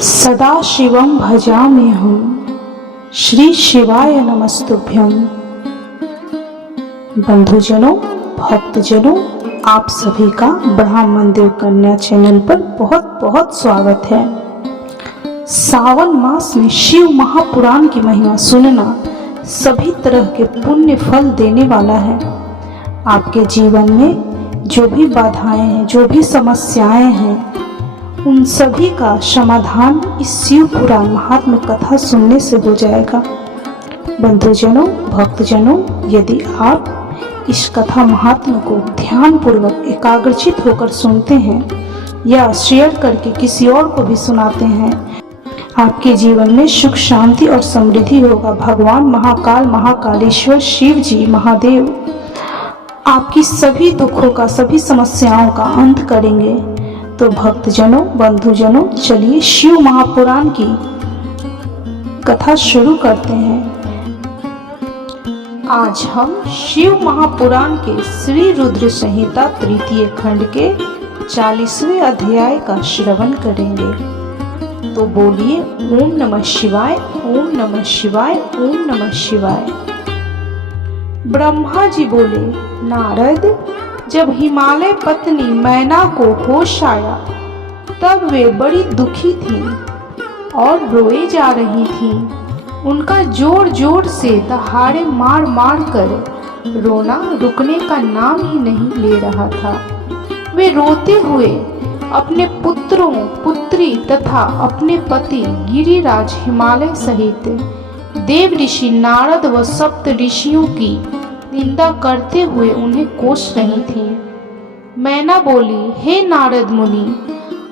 सदा शिवम भजाम्यहं श्री शिवाय नमस्तुभ्यं। बंधुजनों, भक्तजनों, आप सभी का ब्रह्म मंदिर कन्या चैनल पर बहुत बहुत स्वागत है। सावन मास में शिव महापुराण की महिमा सुनना सभी तरह के पुण्य फल देने वाला है। आपके जीवन में जो भी बाधाएं हैं, जो भी समस्याएं हैं, उन सभी का समाधान इस शिव पुराण महात्म्य कथा सुनने से हो जाएगा। बंधुजनों, भक्तजनों, यदि आप इस कथा महात्म्य को ध्यान पूर्वक एकाग्रचित होकर सुनते हैं या शेयर करके किसी और को भी सुनाते हैं, आपके जीवन में सुख, शांति और समृद्धि होगा। भगवान महाकाल, महाकालेश्वर शिव जी, महादेव आपकी सभी दुखों का, सभी समस्याओं का अंत करेंगे। तो भक्तजनों, बंधुजनों, चलिए शिव महापुराण की कथा शुरू करते हैं। आज हम शिव महापुराण के श्री रुद्र संहिता तृतीय खंड के 40वें अध्याय का श्रवण करेंगे। तो बोलिए ओम नमः शिवाय, ओम नमः शिवाय, ओम नमः शिवाय। ब्रह्मा जी बोले, नारद, जब हिमालय पत्नी मैना को होश आया तब वे बड़ी दुखी थीं और रोए जा रही थीं। उनका जोर जोर से दहाड़े मार मार कर रोना रुकने का नाम ही नहीं ले रहा था। वे रोते हुए अपने पुत्रों, पुत्री तथा अपने पति गिरिराज हिमालय सहित देव ऋषि नारद व सप्त ऋषियों की निंदा करते हुए उन्हें कोस रही थी। मैना बोली, हे नारद मुनि,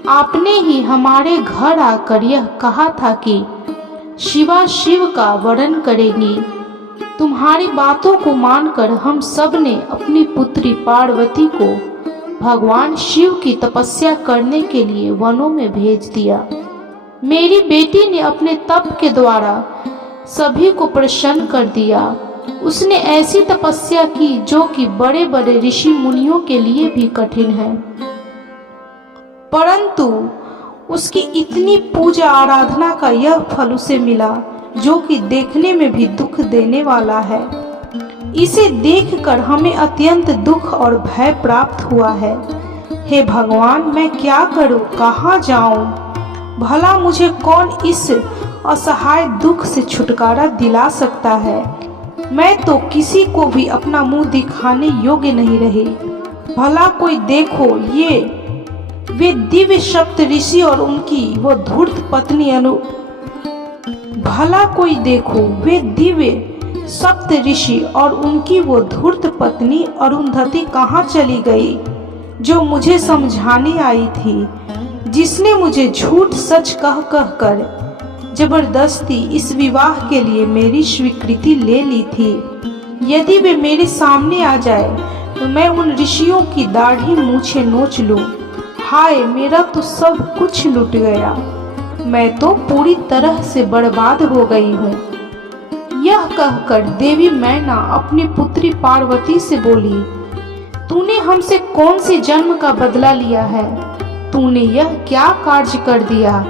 आपने ही हमारे घर आकर यह कहा था कि शिवा शिव का वरण करेंगी। तुम्हारी बातों को मानकर हम सब ने अपनी पुत्री पार्वती को भगवान शिव की तपस्या करने के लिए वनों में भेज दिया। मेरी बेटी ने अपने तप के द्वारा सभी को प्रसन्न कर दिया। उसने ऐसी तपस्या की जो कि बड़े बड़े ऋषि मुनियों के लिए भी कठिन है, परंतु उसकी इतनी पूजा आराधना का यह फल उसे मिला जो कि देखने में भी दुख देने वाला है। इसे देखकर हमें अत्यंत दुख और भय प्राप्त हुआ है। हे भगवान, मैं क्या करूं, कहाँ जाऊं? भला मुझे कौन इस असहाय दुख से छुटकारा दिला सकता है? मैं तो किसी को भी अपना मुंह दिखाने योग्य नहीं रही। भला कोई देखो, ये वे दिव्य सप्त ऋषि और उनकी वो धूर्त पत्नी भला कोई देखो, वे दिव्य सप्त ऋषि और उनकी वो धूर्त पत्नी अरुंधति कहाँ चली गई, जो मुझे समझाने आई थी, जिसने मुझे झूठ सच कह कह कर जबरदस्ती इस विवाह के लिए मेरी स्वीकृति ले ली थी। यदि वे मेरे सामने आ जाए तो मैं उन ऋषियों की दाढ़ी मूछें नोच लूं। हाय, मेरा तो सब कुछ लुट गया, मैं तो पूरी तरह से बर्बाद हो गई हूँ। यह कहकर देवी मैना अपनी पुत्री पार्वती से बोली, तूने हमसे कौन से जन्म का बदला लिया है? तूने यह क्या कार्य कर दिया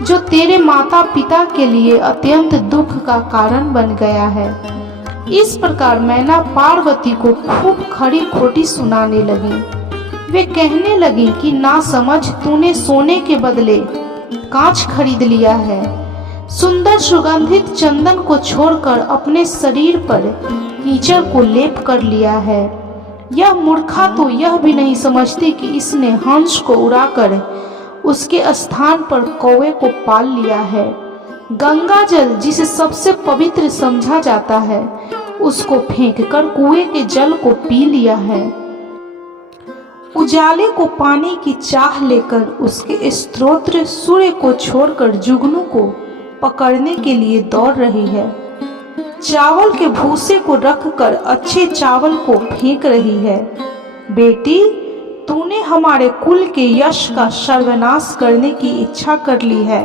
जो तेरे माता पिता के लिए अत्यंत दुख का कारण बन गया है? इस प्रकार मैना पार्वती को खूब खरी खोटी सुनाने लगी। वे कहने लगी कि ना समझ, तूने सोने के बदले कांच खरीद लिया है। सुंदर सुगंधित चंदन को छोड़कर अपने शरीर पर कीचड़ को लेप कर लिया है। यह मूर्खा तो यह भी नहीं समझती कि इसने हंस को उड़ाकर उसके स्थान पर कौवे को पाल लिया है। गंगा जल, जिसे सबसे पवित्र समझा जाता है, उसको फेंककर कुएं के जल को पी लिया है। उजाले को पाने की चाह लेकर उसके स्त्रोत सूर्य को छोड़कर जुगनू को पकड़ने के लिए दौड़ रही है। चावल के भूसे को रखकर अच्छे चावल को फेंक रही है। बेटी, तूने हमारे कुल के यश का सर्वनाश करने की इच्छा कर ली है,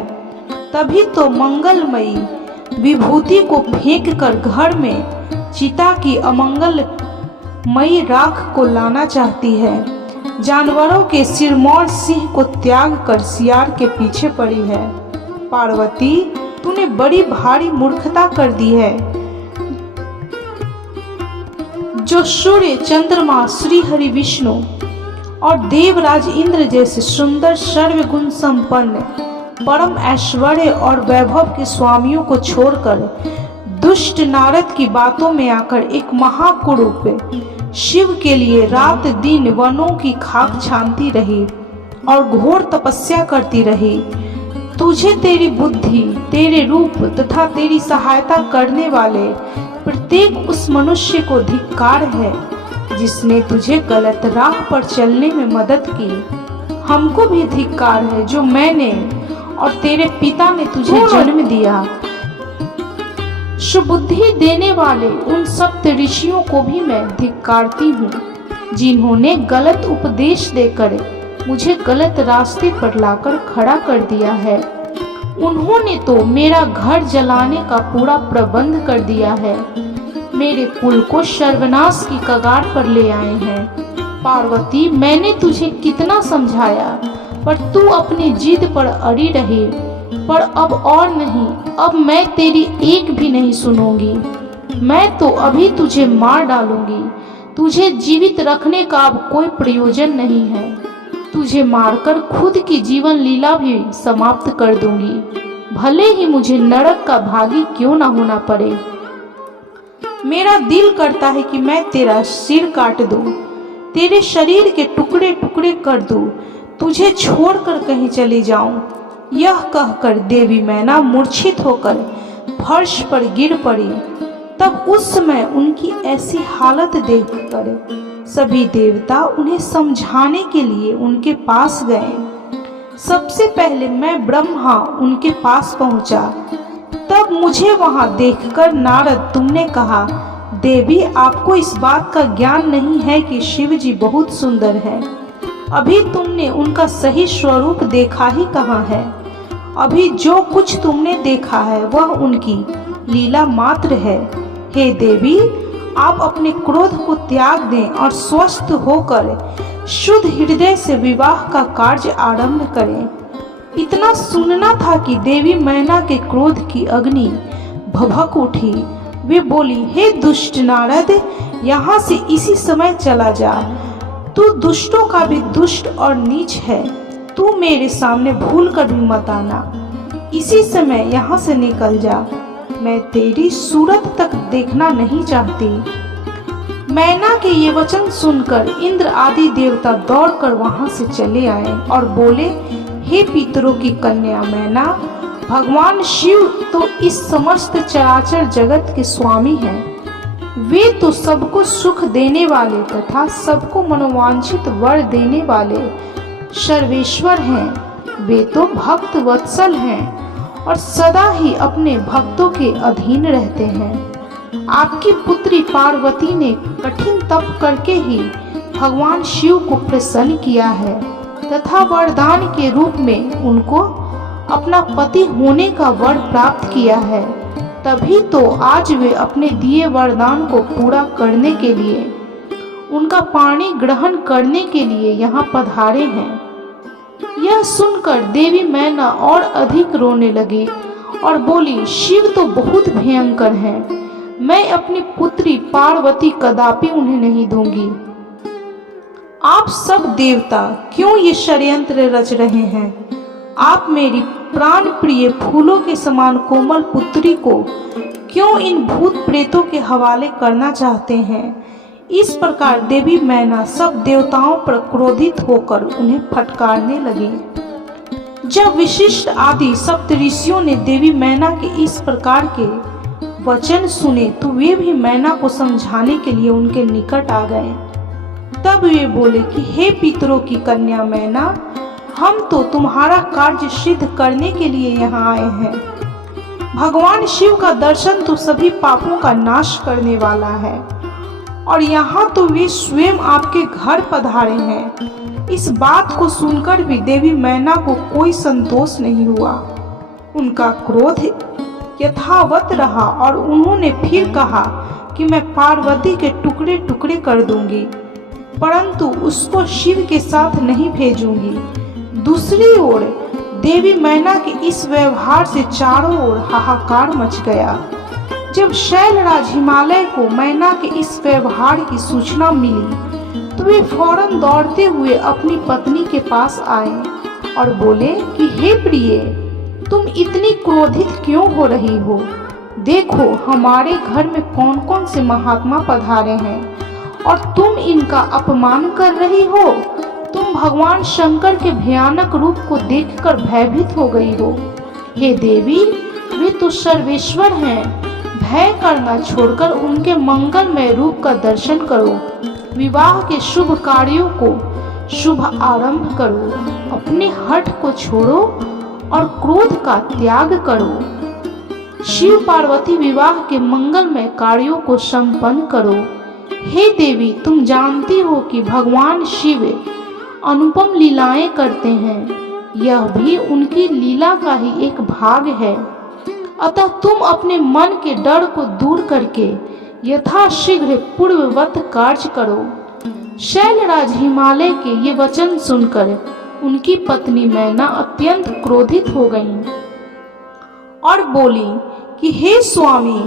तभी तो मंगलमयी विभूति को फेंककर घर में चिता की अमंगलमयी राख को लाना चाहती है। जानवरों के सिरमौर सिंह को त्याग कर सियार के पीछे पड़ी है। पार्वती, तूने बड़ी भारी मूर्खता कर दी है। जो सूर्य, चंद्रमा, श्री हरि विष्णु और देवराज इंद्र जैसे सुंदर सर्वगुण संपन्न परम ऐश्वर्य और वैभव के स्वामियों को छोड़कर दुष्ट नारद की बातों में आकर एक महाकुरूप शिव के लिए रात दिन वनों की खाक छानती रही और घोर तपस्या करती रही। तुझे तेरी बुद्धि, तेरे रूप तथा तेरी सहायता करने वाले प्रत्येक उस मनुष्य को धिक्कार है जिसने तुझे गलत राह पर चलने में मदद की। हमको भी धिक्कार है जो मैंने और तेरे पिता ने तुझे जन्म दिया। सुबुद्धि देने वाले उन सप्त ऋषियों को भी मैं धिक्कारती हूँ जिन्होंने गलत उपदेश देकर मुझे गलत रास्ते पर लाकर खड़ा कर दिया है। उन्होंने तो मेरा घर जलाने का पूरा प्रबंध कर दिया है, मेरे कुल को सर्वनाश की कगार पर ले आए हैं। पार्वती, मैंने तुझे कितना समझाया पर तू अपनी जिद पर अड़ी रही। पर अब और नहीं, अब मैं तेरी एक भी नहीं सुनूंगी। मैं तो अभी तुझे मार डालूंगी। तुझे जीवित रखने का अब कोई प्रयोजन नहीं है। तुझे मारकर खुद की जीवन लीला भी समाप्त कर दूंगी, भले ही मुझे नरक का भागी क्यों ना होना पड़े। मेरा दिल करता है कि मैं तेरा सिर काट दूं, तेरे शरीर के टुकड़े टुकड़े कर दूं, तुझे छोड़कर कहीं चली जाऊं। यह कहकर देवी मैना मूर्छित होकर फर्श पर गिर पड़ी। तब उस समय उनकी ऐसी हालत देखकर सभी देवता उन्हें समझाने के लिए उनके पास गए। सबसे पहले मैं ब्रह्मा उनके पास पहुंचा। तब मुझे वहां देखकर नारद, तुमने कहा, देवी, आपको इस बात का ज्ञान नहीं है कि शिव जी बहुत सुंदर है। अभी तुमने उनका सही स्वरूप देखा ही कहाँ है। अभी जो कुछ तुमने देखा है वह उनकी लीला मात्र है। हे देवी, आप अपने क्रोध को त्याग दें और स्वस्थ होकर शुद्ध हृदय से विवाह का कार्य आरंभ करें। इतना सुनना था कि देवी मैना के क्रोध की अग्नि भभक उठी। वे बोली, हे दुष्ट नारद, यहाँ से इसी समय चला जा। तू दुष्टों का भी दुष्ट और नीच है। तू मेरे सामने भूल कर भी मत आना। इसी समय यहाँ से निकल जा। मैं तेरी सूरत तक देखना नहीं चाहती। मैना के ये वचन सुनकर इंद्र आदि देवता दौड़कर वहां से चले आए और बोले, हे पितरों की कन्या मैना, भगवान शिव तो इस समस्त चराचर जगत के स्वामी हैं। वे तो सबको सुख देने वाले तथा सबको मनोवांछित वर देने वाले सर्वेश्वर हैं। वे तो भक्त वत्सल हैं और सदा ही अपने भक्तों के अधीन रहते हैं। आपकी पुत्री पार्वती ने कठिन तप करके ही भगवान शिव को प्रसन्न किया है तथा वरदान के रूप में उनको अपना पति होने का वर प्राप्त किया है। तभी तो आज वे अपने दिए वरदान को पूरा करने के लिए, उनका पाणी ग्रहण करने के लिए यहाँ पधारे हैं। यह सुनकर देवी मैना और अधिक रोने लगी और बोली, शिव तो बहुत भयंकर हैं। मैं अपनी पुत्री पार्वती कदापि उन्हें नहीं दूंगी। आप सब देवता क्यों ये षड्यंत्र रच रहे हैं? आप मेरी प्राण प्रिय फूलों के समान कोमल पुत्री को क्यों इन भूत प्रेतों के हवाले करना चाहते हैं? इस प्रकार देवी मैना सब देवताओं पर क्रोधित होकर उन्हें फटकारने लगी। जब विशिष्ट आदि सप्त ऋषियों ने देवी मैना के इस प्रकार के वचन सुने तो वे भी मैना को समझाने के लिए उनके निकट आ गए। तब वे बोले कि हे पितरों की कन्या मैना, हम तो तुम्हारा कार्य सिद्ध करने के लिए यहाँ आए हैं। भगवान शिव का दर्शन तो सभी पापों का नाश करने वाला है और यहाँ तो वे स्वयं आपके घर पधारे हैं। इस बात को सुनकर भी देवी मैना को कोई संतोष नहीं हुआ। उनका क्रोध यथावत रहा और उन्होंने फिर कहा कि मैं पार्वती के टुकड़े टुकड़े कर दूंगी। परंतु उसको शिव के साथ नहीं भेजूंगी। दूसरी ओर देवी मैना के इस व्यवहार से चारों ओर हाहाकार मच गया। जब शैलराज हिमालय को मैना के इस व्यवहार की सूचना मिली तो वे फौरन दौड़ते हुए अपनी पत्नी के पास आए और बोले कि हे प्रिय, तुम इतनी क्रोधित क्यों हो रही हो? देखो हमारे घर में कौन कौन से महात्मा पधारे हैं और तुम इनका अपमान कर रही हो। तुम भगवान शंकर के भयानक रूप को देखकर भयभीत हो गई हो। हे देवी, वे तो सर्वेश्वर हैं। भय करना छोड़कर उनके मंगलमय रूप का दर्शन करो। विवाह के शुभ कार्यों को शुभ आरंभ करो। अपने हठ को छोड़ो और क्रोध का त्याग करो। शिव पार्वती विवाह के मंगलमय कार्यों को संपन्न करो। हे देवी, तुम जानती हो कि भगवान शिव अनुपम लीलाएं करते हैं। यह भी उनकी लीला का ही एक भाग है। अतः तुम अपने मन के डर को दूर करके यथाशीघ्र पूर्ववत कार्य करो। शैलराज हिमालय के ये वचन सुनकर उनकी पत्नी मैना अत्यंत क्रोधित हो गईं और बोली कि हे स्वामी,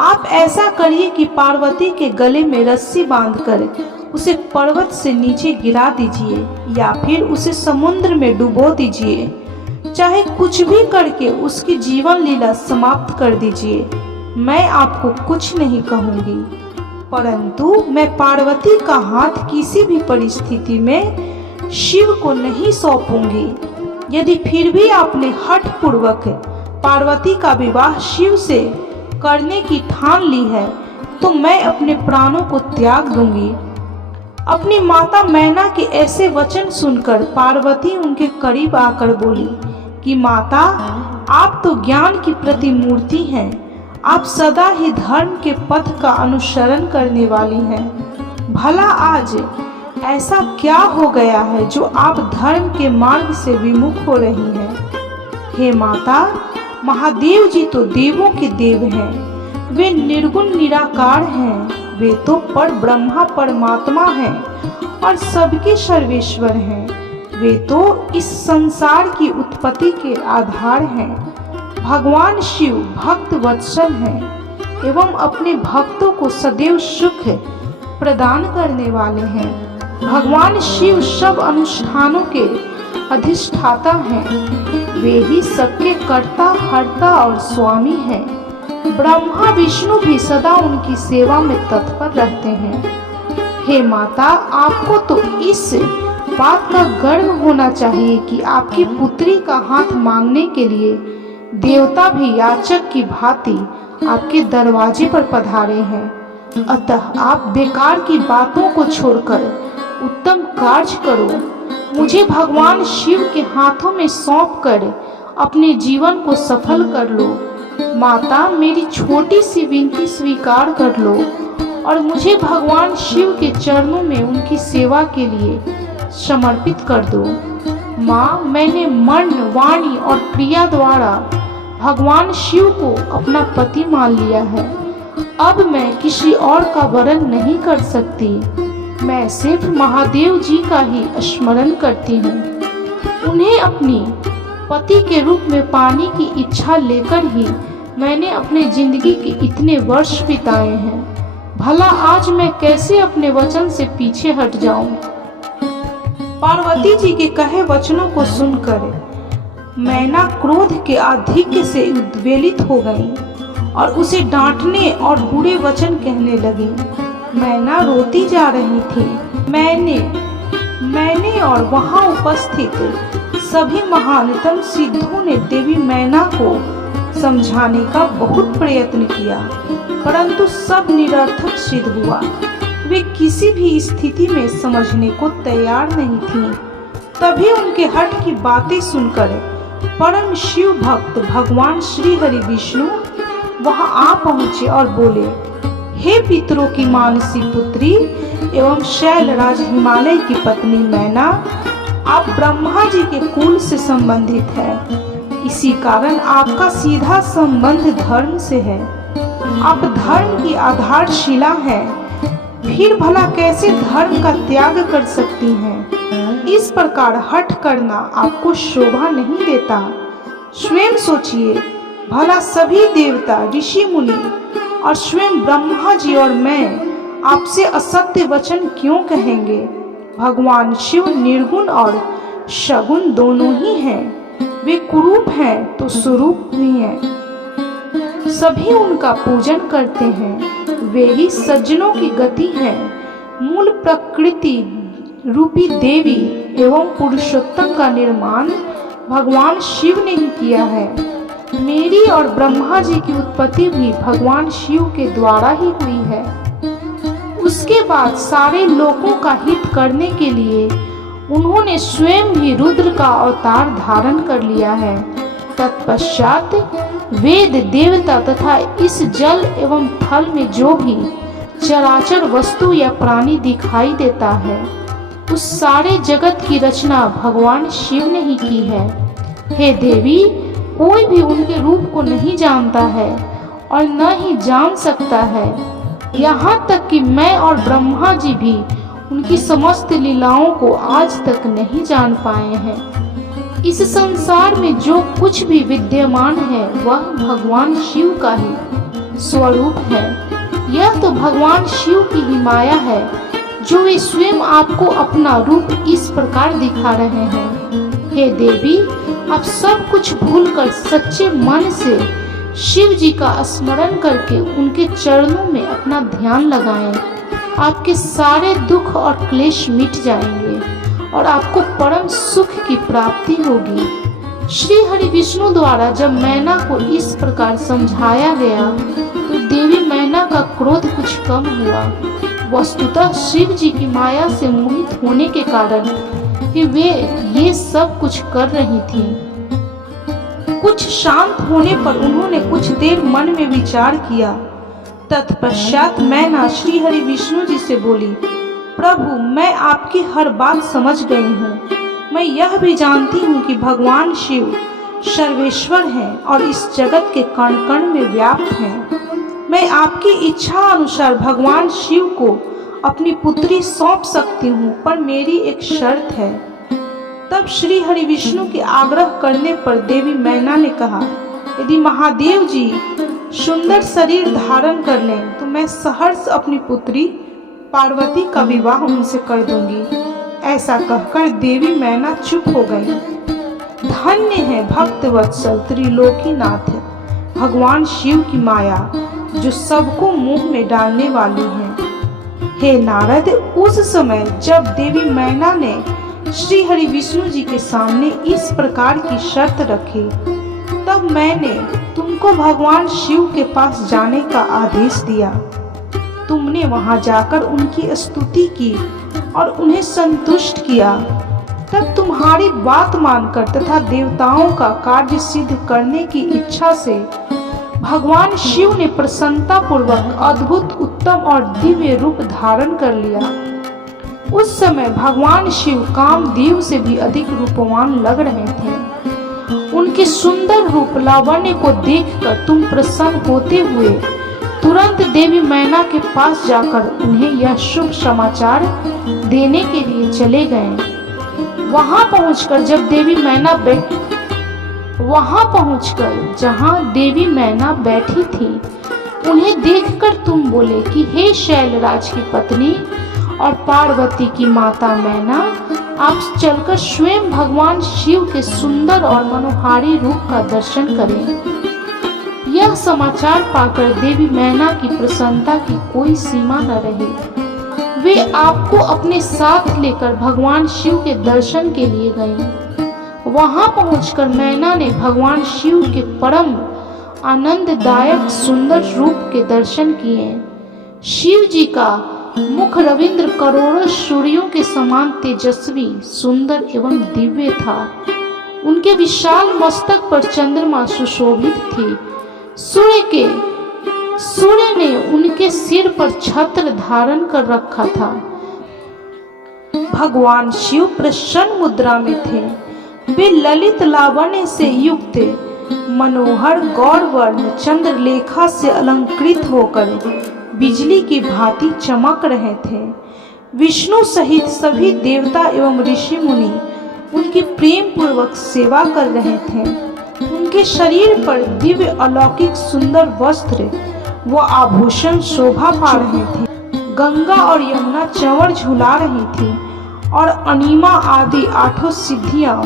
आप ऐसा करिए कि पार्वती के गले में रस्सी बांधकर उसे पर्वत से नीचे गिरा दीजिए या फिर उसे समुद्र में डुबो दीजिए। चाहे कुछ भी करके उसकी जीवन लीला समाप्त कर दीजिए। मैं आपको कुछ नहीं कहूँगी, परंतु मैं पार्वती का हाथ किसी भी परिस्थिति में शिव को नहीं सौंपूंगी। यदि फिर भी आपने हठ पूर्वक पार्वती का विवाह शिव से करने की ठान ली है तो मैं अपने प्राणों को त्याग दूंगी। अपनी माता मैना के ऐसे वचन सुनकर पार्वती उनके करीब आकर बोली कि माता, आप तो ज्ञान की प्रतिमूर्ति हैं। आप सदा ही धर्म के पथ का अनुसरण करने वाली हैं। भला आज ऐसा क्या हो गया है जो आप धर्म के मार्ग से विमुख हो रही हैं? हे माता, महादेव जी तो देवों के देव हैं। वे निर्गुण निराकार हैं। वे तो पर ब्रह्मा परमात्मा हैं और सबके सर्वेश्वर हैं। वे तो इस संसार की उत्पत्ति के आधार हैं। भगवान शिव भक्त वत्सल हैं एवं अपने भक्तों को सदैव सुख प्रदान करने वाले हैं। भगवान शिव सब अनुष्ठानों के अधिष्ठाता हैं। वे ही सबके कर्ता, हर्ता और स्वामी हैं। ब्रह्मा विष्णु भी सदा उनकी सेवा में तत्पर रहते हैं। हे माता, आपको तो इस बात का गर्व होना चाहिए कि आपकी पुत्री का हाथ मांगने के लिए देवता भी याचक की भांति आपके दरवाजे पर पधारे हैं। अतः आप बेकार की बातों को छोड़कर उत्तम कार्य करो। मुझे भगवान शिव के हाथों में सौंप कर अपने जीवन को सफल कर लो। माता, मेरी छोटी सी विनती स्वीकार कर लो और मुझे भगवान शिव के चरणों में उनकी सेवा के लिए समर्पित कर दो। माँ, मैंने मन, वाणी और क्रिया द्वारा भगवान शिव को अपना पति मान लिया है। अब मैं किसी और का वरण नहीं कर सकती। मैं सिर्फ महादेव जी का ही स्मरण करती हूँ। उन्हें अपनी पति के रूप में पाने की इच्छा लेकर ही मैंने अपने जिंदगी के इतने वर्ष बिताए हैं। भला आज मैं कैसे अपने वचन से पीछे हट जाऊं? पार्वती जी के कहे वचनों को सुनकर मैना क्रोध के आधिक्य से उद्वेलित हो गई और उसे डांटने और बुरे वचन कहने लगी। मैना रोती जा रही थी। मैंने और वहां उपस्थित सभी महानतम सिद्धों ने देवी मैना को समझाने का बहुत प्रयत्न किया, परंतु सब निरर्थक सिद्ध हुआ। वे किसी भी स्थिति में समझने को तैयार नहीं थीं। तभी उनके हठ की बातें सुनकर परम शिव भक्त भगवान श्री हरि विष्णु वहां आ पहुंचे और बोले, हे पितरों की मानसी पुत्री एवं शैलराज हिमालय की पत्नी मैना, आप ब्रह्मा जी के कुल से संबंधित है। इसी कारण आपका सीधा संबंध धर्म से है। आप धर्म की आधारशिला हैं। फिर भला कैसे धर्म का त्याग कर सकती हैं? इस प्रकार हठ करना आपको शोभा नहीं देता। स्वयं सोचिए, भला सभी देवता, ऋषि मुनि और स्वयं ब्रह्मा जी और मैं आपसे असत्य वचन क्यों कहेंगे? भगवान शिव निर्गुण और सगुण दोनों ही हैं। वे कुरूप हैं तो स्वरूप भी हैं। सभी उनका पूजन करते हैं। वे ही सज्जनों की गति हैं। मूल प्रकृति रूपी देवी एवं पुरुषोत्तम का निर्माण भगवान शिव ने ही किया है। मेरी और ब्रह्मा जी की उत्पत्ति भी भगवान शिव के द्वारा ही हुई है। उसके बाद सारे लोगों का हित करने के लिए उन्होंने स्वयं भी रुद्र का अवतार धारण कर लिया है। तत्पश्चात वेद, देवता तथा इस जल एवं थल में जो भी चराचर वस्तु या प्राणी दिखाई देता है, उस सारे जगत की रचना भगवान शिव ने ही की है। हे देवी, कोई भी उनके रूप को नहीं जानता है और न ही जान सकता है। यहाँ तक कि मैं और ब्रह्मा जी भी उनकी समस्त लीलाओं को आज तक नहीं जान पाए हैं। इस संसार में जो कुछ भी विद्यमान है वह भगवान शिव का ही स्वरूप है। यह तो भगवान शिव की ही माया है जो वे स्वयं आपको अपना रूप इस प्रकार दिखा रहे हैं। हे देवी, आप सब कुछ भूलकर सच्चे मन से शिव जी का स्मरण करके उनके चरणों में अपना ध्यान लगाएं। आपके सारे दुख और क्लेश मिट जाएंगे और आपको परम सुख की प्राप्ति होगी। श्री हरि विष्णु द्वारा जब मैना को इस प्रकार समझाया गया तो देवी मैना का क्रोध कुछ कम हुआ। वस्तुतः शिव जी की माया से मोहित होने के कारण कि वे ये सब कुछ कर रही थी। कुछ शांत होने पर उन्होंने कुछ देर मन में विचार किया। तत्पश्चात मैना श्री हरि विष्णु जी से बोली, प्रभु, मैं आपकी हर बात समझ गई हूँ। मैं यह भी जानती हूँ कि भगवान शिव सर्वेश्वर हैं और इस जगत के कण कण में व्याप्त हैं। मैं आपकी इच्छा अनुसार भगवान शिव को अपनी पुत्री सौंप सकती हूँ, पर मेरी एक शर्त है। तब श्री हरि विष्णु के आग्रह करने पर देवी मैना ने कहा, यदि महादेव जी सुंदर शरीर धारण कर लें तो मैं सहर्ष अपनी पुत्री पार्वती का विवाह उनसे कर दूंगी। ऐसा कहकर देवी मैना चुप हो गई। धन्य है भक्तवत्सल त्रिलोकीनाथ भगवान शिव की माया, जो सबको मुंह में डालने वाली है। हे नारद, उस समय जब देवी मैना ने श्री हरि विष्णु जी के सामने इस प्रकार की शर्त रखी, तब मैंने तुमको भगवान शिव के पास जाने का आदेश दिया। तुमने वहां जाकर उनकी स्तुति की और उन्हें संतुष्ट किया। तब तुम्हारी बात मानकर तथा देवताओं का कार्य सिद्ध करने की इच्छा से भगवान शिव ने प्रसन्नता पूर्वक अद्भुत, उत्तम और दिव्य रूप धारण कर लिया। उस समय भगवान शिव कामदेव से भी अधिक रूपवान लग रहे थे। उनके सुंदर रूप लावण्य को देखकर तुम प्रसन्न होते हुए तुरंत देवी मैना के पास जाकर उन्हें यह शुभ समाचार देने के लिए चले गए। वहां पहुंचकर जहां देवी मैना बैठी थी, उन्हें देखकर तुम बोले कि हे शैलराज की पत्नी और पार्वती की माता मैना, आप चलकर स्वयं भगवान शिव के सुंदर और मनोहारी रूप का दर्शन करें। यह समाचार पाकर देवी मैना की प्रसन्नता की कोई सीमा न रही। वे आपको अपने साथ लेकर भगवान शिव के दर्शन के लिए गईं। वहां पहुंचकर मैना ने भगवान शिव के परम आनंददायक सुंदर रूप के दर्शन किए। शिव जी का मुख रविंद्र करोड़ों सूर्यों के समान तेजस्वी, सुंदर एवं दिव्य था। उनके विशाल मस्तक पर चंद्रमा सुशोभित थी। सूर्य ने उनके सिर पर छत्र धारण कर रखा था। भगवान शिव प्रसन्न मुद्रा में थे। वे ललित लावण्य से युक्त मनोहर गौरवर्ण चंद्रलेखा से अलंकृत होकर बिजली की भांति चमक रहे थे। विष्णु सहित सभी देवता एवं ऋषि मुनि उनकी प्रेम पूर्वक सेवा कर रहे थे। उनके शरीर पर दिव्य अलौकिक सुंदर वस्त्र व आभूषण शोभा पा रहे थे। गंगा और यमुना चंवर झुला रही थी और अनिमा आदि 8 सिद्धियां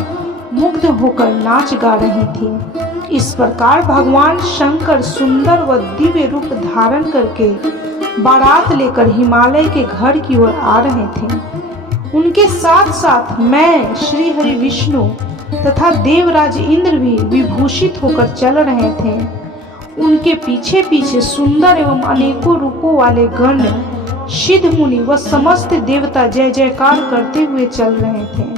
मुग्ध होकर नाच गा रही थी। इस प्रकार भगवान शंकर सुंदर व दिव्य रूप धारण करके बारात लेकर हिमालय के घर की ओर आ रहे थे। उनके साथ साथ मैं, श्री हरि विष्णु तथा देवराज इंद्र भी विभूषित होकर चल रहे थे। उनके पीछे पीछे सुंदर एवं अनेकों रूपों वाले गण, सिद्ध मुनि व समस्त देवता जय जयकार करते हुए चल रहे थे।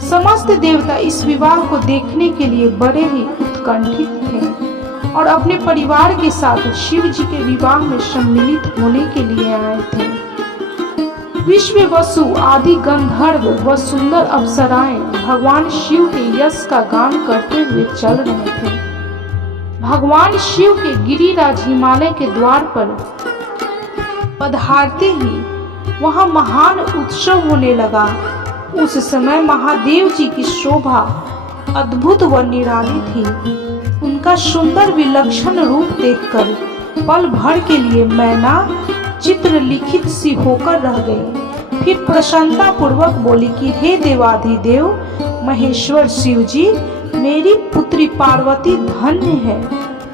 समस्त देवता इस विवाह को देखने के लिए बड़े ही उत्कंठित थे और अपने परिवार के साथ शिव जी के विवाह में सम्मिलित होने के लिए आए थे। विश्व वसु आदि गंधर्व व सुंदर अप्सराएं भगवान शिव के यश का गान करते हुए चल रहे थे। भगवान शिव के गिरिराज हिमालय के द्वार पर पधारते ही वहां महान उत्सव होने लगा। उस समय महादेव जी की शोभा अद्भुत व निराली थी। उनका सुंदर विलक्षण रूप देखकर पल भर के लिए मैना चित्र लिखित सी होकर रह गई। फिर प्रसन्नता पूर्वक बोली कि हे देवाधिदेव महेश्वर शिव जी, मेरी पुत्री पार्वती धन्य है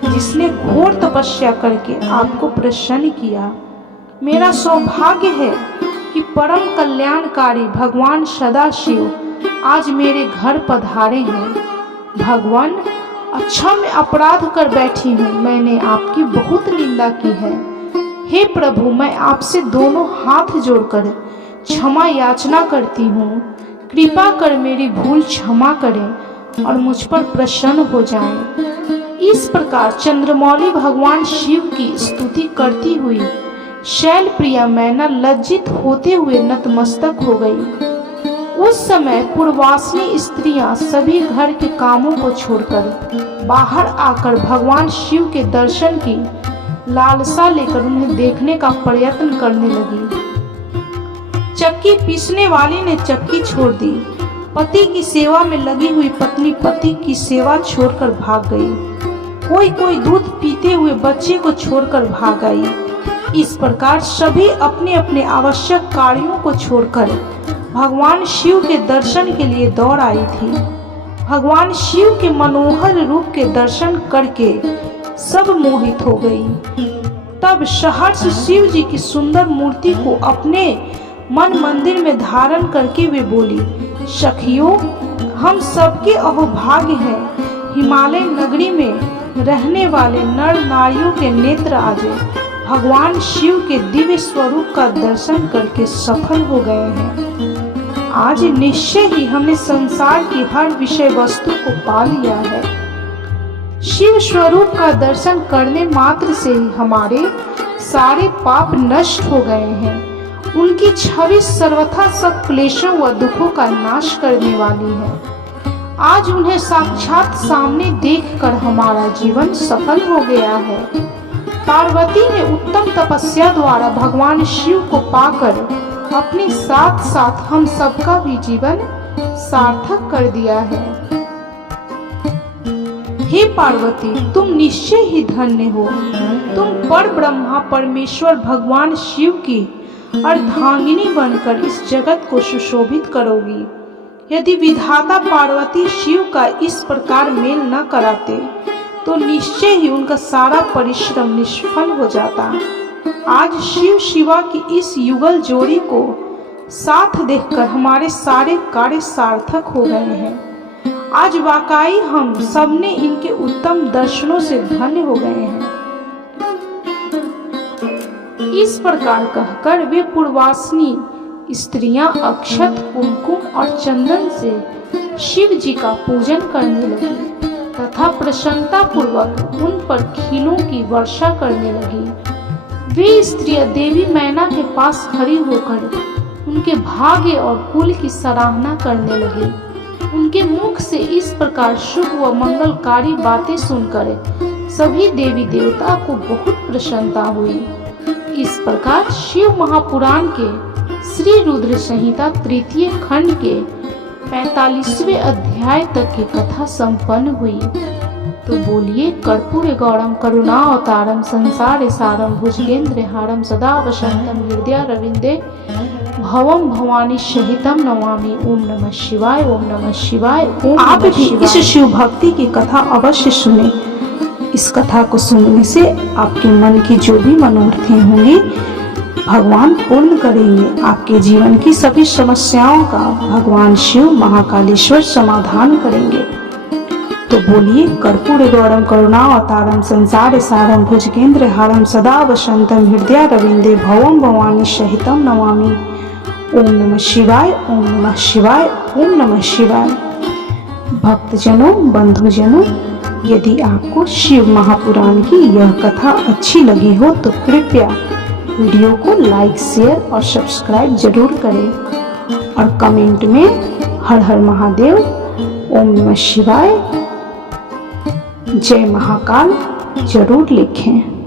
जिसने घोर तपस्या करके आपको प्रसन्न किया। मेरा सौभाग्य है कि परम कल्याणकारी भगवान सदाशिव आज मेरे घर पधारे हैं। भगवान, अच्छा मैं अपराध कर बैठी हूँ, मैंने आपकी बहुत निंदा की है। हे प्रभु, मैं आपसे दोनों हाथ जोड़कर क्षमा याचना करती हूँ। कृपा कर मेरी भूल क्षमा करें और मुझ पर प्रसन्न हो जाएं। इस प्रकार चंद्रमौली भगवान शिव की स्तुति करती हुई शैल प्रिया मैना लज्जित होते हुए नतमस्तक हो गई। उस समय पूर्वासिनी स्त्रियां सभी घर के कामों को छोड़कर बाहर आकर भगवान शिव के दर्शन की लालसा लेकर उन्हें देखने का प्रयत्न करने लगी। चक्की पीसने वाली ने चक्की छोड़ दी। पति की सेवा में लगी हुई पत्नी पति की सेवा छोड़कर भाग गई। कोई दूध पीते हुए बच्चे को छोड़कर भाग आई। इस प्रकार सभी अपने अपने आवश्यक कार्यों को छोड़कर भगवान शिव के दर्शन के लिए दौड़ आई थी। भगवान शिव के मनोहर रूप के दर्शन करके सब मोहित हो गई। तब सहर्ष शिव जी की सुंदर मूर्ति को अपने मन मंदिर में धारण करके वे बोली, सखियों, हम सबके अहोभाग्य हैं। हिमालय नगरी में रहने वाले नर नारियों के नेत्र आज भगवान शिव के दिव्य स्वरूप का दर्शन करके सफल हो गए हैं। आज निश्चय ही हमने संसार की हर विषय वस्तु को पा लिया है। शिव स्वरूप का दर्शन करने मात्र से ही हमारे सारे पाप नष्ट हो गए हैं। उनकी छवि सर्वथा सब क्लेशों व दुखों का नाश करने वाली है। आज उन्हें साक्षात सामने देखकर हमारा जीवन सफल हो गया है। पार्वती ने उत्तम तपस्या द्वारा भगवान शिव को पाकर अपने साथ साथ हम सबका भी जीवन सार्थक कर दिया है। हे पार्वती, तुम निश्चय ही धन्य हो। तुम पर ब्रह्मा परमेश्वर भगवान शिव की अर्धांगिनी बनकर इस जगत को सुशोभित करोगी। यदि विधाता पार्वती शिव का इस प्रकार मेल न कराते तो निश्चय ही उनका सारा परिश्रम निष्फल हो जाता। आज शिव शिवा की इस युगल जोड़ी को साथ देखकर हमारे सारे कार्य सार्थक हो गए हैं। आज वाकई हम सबने इनके उत्तम दर्शनों से धन्य हो गए हैं। इस प्रकार कहकर वे पूर्वासिनी स्त्रियां अक्षत, कुमकुम और चंदन से शिव जी का पूजन करने लगी तथा प्रसन्नता पूर्वक उन पर खीलों की वर्षा करने लगी। वे स्त्रियां देवी मैना के पास खड़ी होकर उनके भाग्य और कुल की सराहना करने लगी। उनके मुख से इस प्रकार शुभ व मंगलकारी बातें सुनकर सभी देवी देवता को बहुत प्रसन्नता हुई। इस प्रकार शिव महापुराण के श्री रुद्र संहिता तृतीय खंड के 45वें अध्याय तक की कथा संपन्न हुई। तो बोलिए कर्पूर गौरम करुणावतारम संसार सारम भुजगेंद्र हारम सदा वसंतम हृदय रविंदे भवम भवानी सहितम नमामि। ओम नमः शिवाय, ओम नमः शिवाय, ओम नमः शिवाय। आप भी इस शिव भक्ति की कथा अवश्य सुने। इस कथा को सुनने से आपके मन की जो भी मनोरथें होंगी भगवान पूर्ण करेंगे। आपके जीवन की सभी समस्याओं का भगवान शिव महाकालेश्वर समाधान करेंगे। तो बोलिए कर्पूर गौरम करुणावतारम संसार सारम भुजगेंद्र हारम सदा वसंतम हृदय रविंदे भवम भवानी सहितम नमामि। ओम नमः शिवाय, ओम नमः शिवाय, ओम नमः शिवाय। भक्तजनों, बंधुजनों, यदि आपको शिव महापुराण की यह कथा अच्छी लगी हो तो कृपया वीडियो को लाइक, शेयर और सब्सक्राइब जरूर करें और कमेंट में हर हर महादेव, ओम नमः शिवाय, जय महाकाल जरूर लिखें।